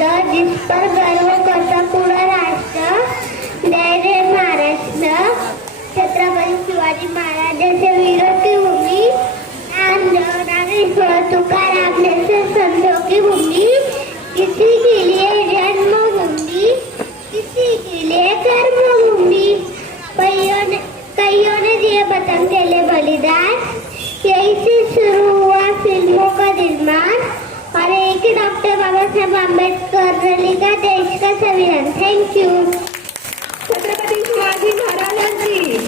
राज्य, जिस पर गर्व करता पूरा राष्ट्र, जय जय महाराष्ट्र. छत्रपती शिवाजी महाराजांच्या वीरों भूमी, ज्ञानेश्वर तुकाराम जैसे संतों की भूमि, किसी के लिए जन्मभूमि, किसी के लिए कर्मभूमि. कईयों ने दिए वतन के लिए बलिदान, यही से शुरू हुआ फिल्मों का निर्माण. और एक ही डॉक्टर बाबा साहेब आंबेडकर ने लिखा देश का संविधान. Thank you. छत्रपती शिवाजी महाराजांची